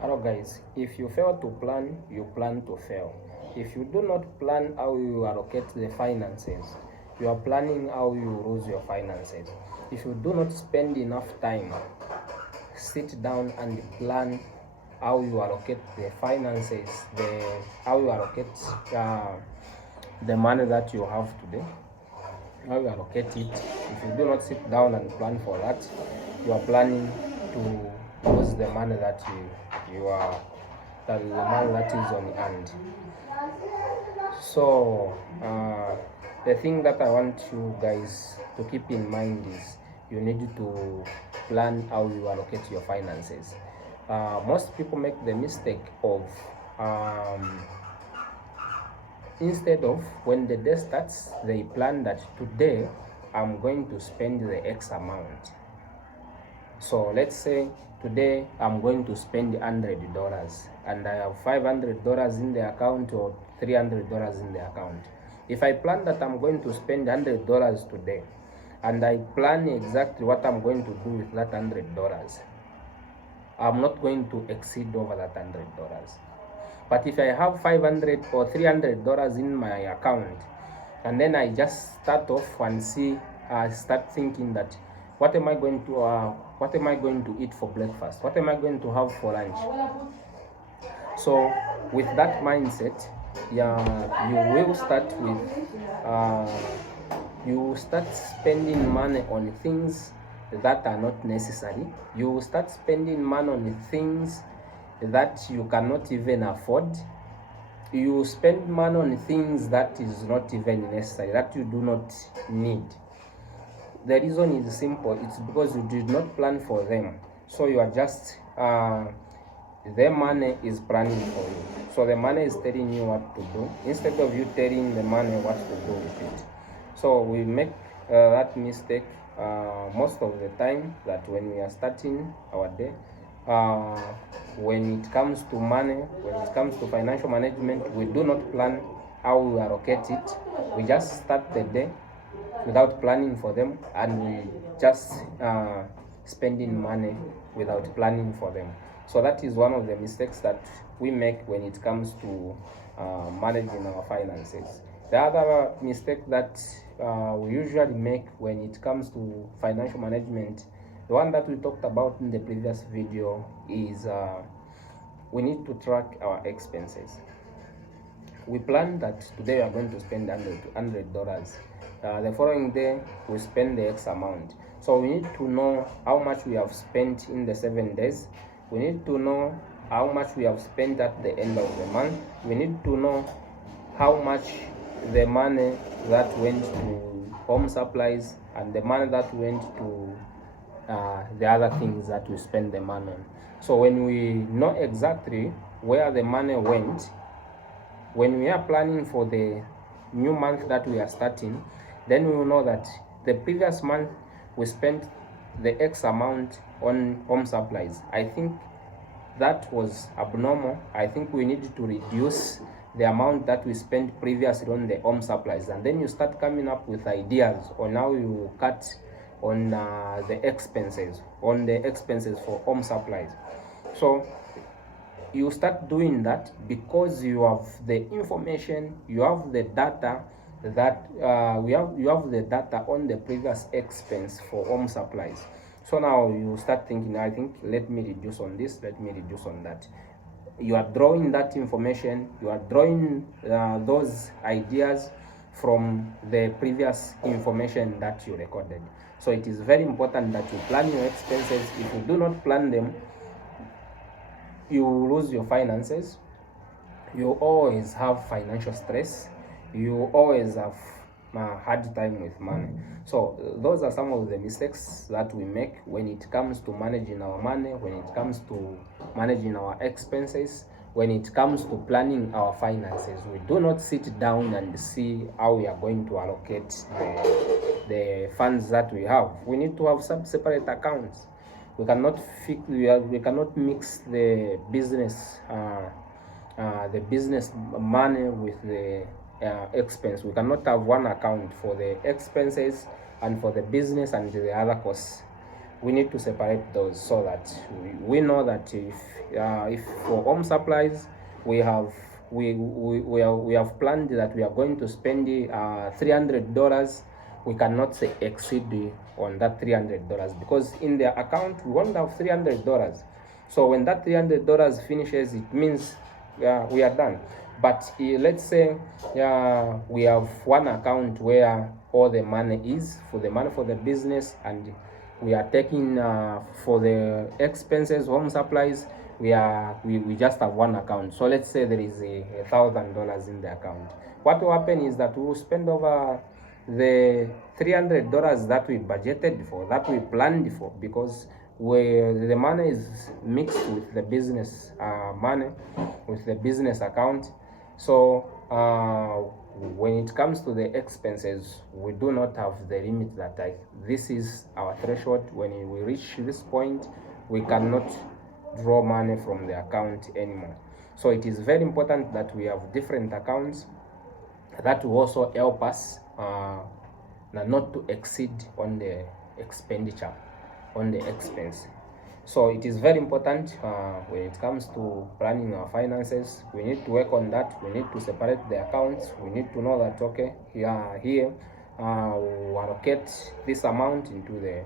Hello guys, if you fail to plan, you plan to fail. If you do not plan how you allocate the finances, you are planning how you lose your finances. If you do not spend enough time, sit down and plan how you allocate the finances, how you allocate the money that you have today, how you allocate it. If you do not sit down and plan for that, you are planning to lose the money that you are that is the money that is on hand. So the thing that I want you guys to keep in mind is you need to plan how you allocate your finances. Most people make the mistake of instead of when the day starts, they plan that today I'm going to spend the X amount. So let's say today I'm going to spend $100 and I have $500 in the account or $300 in the account. If I plan that I'm going to spend $100 today and I plan exactly what I'm going to do with that $100, I'm not going to exceed over that $100. But if I have $500 or $300 in my account, and then I just start off and start thinking that what am I going to eat for breakfast? What am I going to have for lunch? So with that mindset, you will start spending money on things that are not necessary. You will start spending money on things that you cannot even afford. You spend money on things that is not even necessary, that you do not need. The reason is simple. It's because you did not plan for them. So you are just the money is planning for you. So the money is telling you what to do instead of you telling the money what to do with it. So we make that mistake most of the time, that when we are starting our day, when it comes to money, when it comes to financial management, we do not plan how we allocate it. We just start the day without planning for them, and we just spending money without planning for them. So that is one of the mistakes that we make when it comes to managing our finances. The other mistake that we usually make when it comes to financial management, the one that we talked about in the previous video, is we need to track our expenses. We plan that today we are going to spend $100. The following day we spend the X amount. So we need to know how much we have spent in the 7 days. We need to know how much we have spent at the end of the month. We need to know how much the money that went to home supplies and the money that went to the other things that we spend the money on. So when we know exactly where the money went, when we are planning for the new month that we are starting, then we will know that the previous month we spent the X amount on home supplies. I think that was abnormal. I think we need to reduce the amount that we spent previously on the home supplies, and then you start coming up with ideas on how you cut on the expenses for home supplies. So you start doing that because you have the information, you have the data that you have the data on the previous expense for home supplies. So now you start thinking, I think, let me reduce on this, let me reduce on that. You are drawing that information, you are drawing those ideas from the previous information that you recorded. So it is very important that you plan your expenses. If you do not plan them, you lose your finances. You always have financial stress. You always have a hard time with money. So those are some of the mistakes that we make when it comes to managing our money, when it comes to managing our expenses, when it comes to planning our finances. We do not sit down and see how we are going to allocate the funds that we have. We need to have some separate accounts. We cannot mix the business money with the expense. We cannot have one account for the expenses and for the business and the other costs. we need to separate those so that we know that if for home supplies we have we have planned that we are going to spend $300, we cannot say exceed on that $300, because in their account we won't have $300. So when that $300 finishes, it means we are done. But let's say we have one account where all the money is for the business, and we are taking for the expenses, home supplies, we just have one account. So let's say there is $1,000 in the account. What will happen is that we will spend over the $300 that we budgeted for, that we planned for, because where the money is mixed with the business money, with the business account. So when it comes to the expenses, we do not have the limit that this is our threshold. When we reach this point, we cannot draw money from the account anymore. So it is very important that we have different accounts that will also help us not to exceed on the expenditure, on the expense. So it is very important when it comes to planning our finances. We need to work on that. We need to separate the accounts. We need to know that, okay, here we allocate this amount into the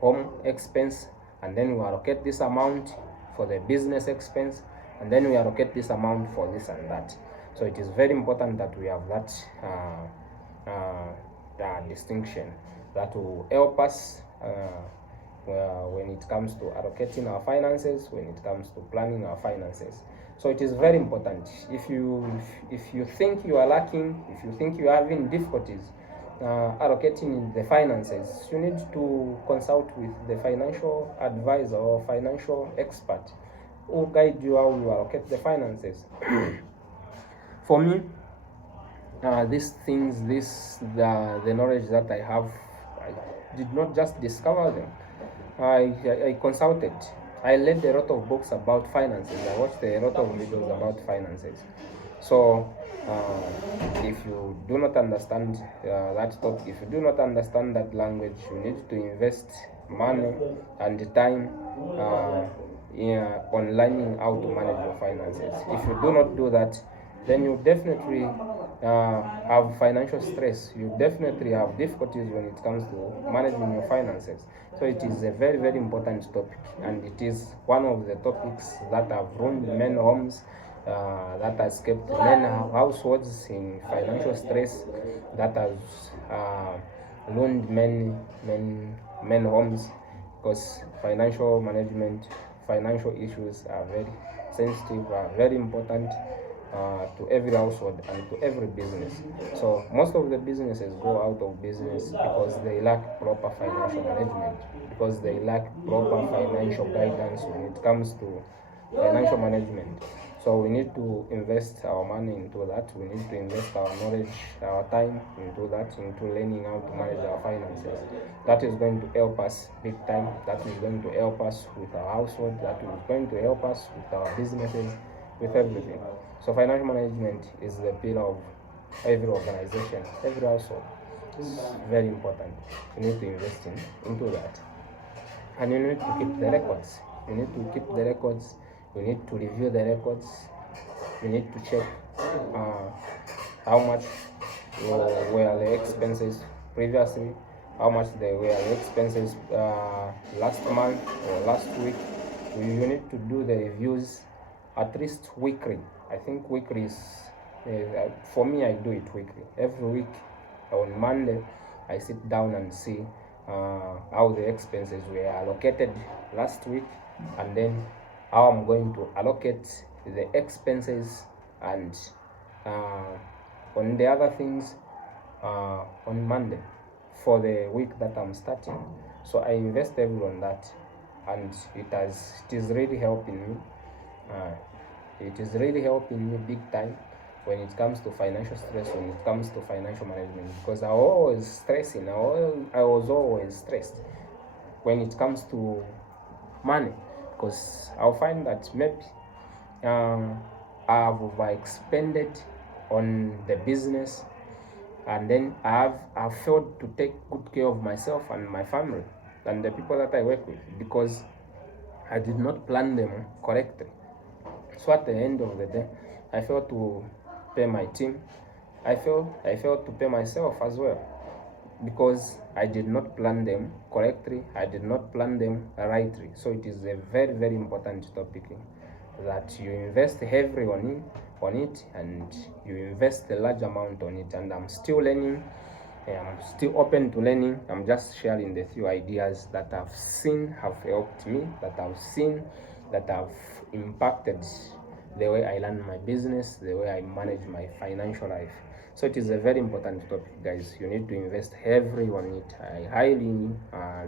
home expense, and then we allocate this amount for the business expense, and then we allocate this amount for this and that. So it is very important that we have that distinction that will help us when it comes to allocating our finances, when it comes to planning our finances. So it is very important. If you think you are lacking, if you think you are having difficulties allocating the finances, you need to consult with the financial advisor or financial expert who guide you how you allocate the finances. For me, these things, the knowledge that I have, I did not just discover them. I consulted. I read a lot of books about finances. I watched a lot of videos about finances. So if you do not understand that topic, if you do not understand that language, you need to invest money and time on learning how to manage your finances. If you do not do that, then you definitely have financial stress. You definitely have difficulties when it comes to managing your finances. So it is a very, very important topic, and it is one of the topics that have ruined many homes, that has kept many households in financial stress, that has ruined many homes, because financial management, financial issues are very sensitive, are very important to every household and to every business. So most of the businesses go out of business because they lack proper financial management, because they lack proper financial guidance when it comes to financial management. So we need to invest our money into that. We need to invest our knowledge, our time into that, into learning how to manage our finances. That is going to help us big time. That is going to help us with our household. That is going to help us with our businesses, with everything. So financial management is the pillar of every organization, every household. It's very important. You need to invest into that. And you need to keep the records. You need to keep the records. You need to review the records. You need to check how much were the expenses previously, how much they were the expenses last month or last week. You need to do the reviews at least weekly. I think weekly is, for me, I do it weekly. Every week on Monday, I sit down and see how the expenses were allocated last week, and then how I'm going to allocate the expenses and on the other things on Monday for the week that I'm starting. So I invest heavily on that, and it is really helping me. It is really helping me big time when it comes to financial stress, when it comes to financial management, because I was stressing. I was always stressed when it comes to money, because I'll find that maybe I've overexpended on the business, and then I've failed to take good care of myself and my family. and the people that I work with, because I did not plan them correctly. So at the end of the day, I failed to pay my team. I failed to pay myself as well, because I did not plan them correctly. I did not plan them rightly. So it is a very, very important topic that you invest heavily on it, and you invest a large amount on it. And I'm still learning. I'm still open to learning. I'm just sharing the few ideas that I've seen have helped me, that I've seen that have impacted the way I run my business, the way I manage my financial life. So it is a very important topic, guys. You need to invest heavily on it. I highly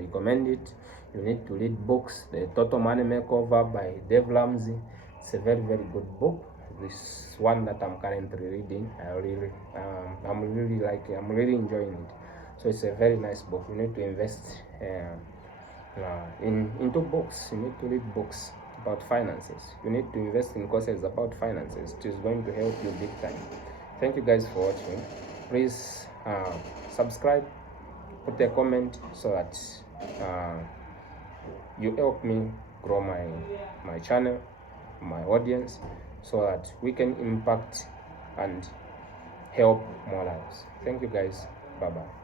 recommend it. You need to read books. The Total Money Makeover by Dave Ramsey. It's a very, very good book. This one that I'm currently reading, I'm really enjoying it. So it's a very nice book. You need to invest into books. You need to read books about finances. You need to invest in courses about finances. It is going to help you big time. Thank you guys for watching. Please subscribe, put a comment, so that you help me grow my channel, my audience, so that we can impact and help more lives. Thank you guys. Bye bye.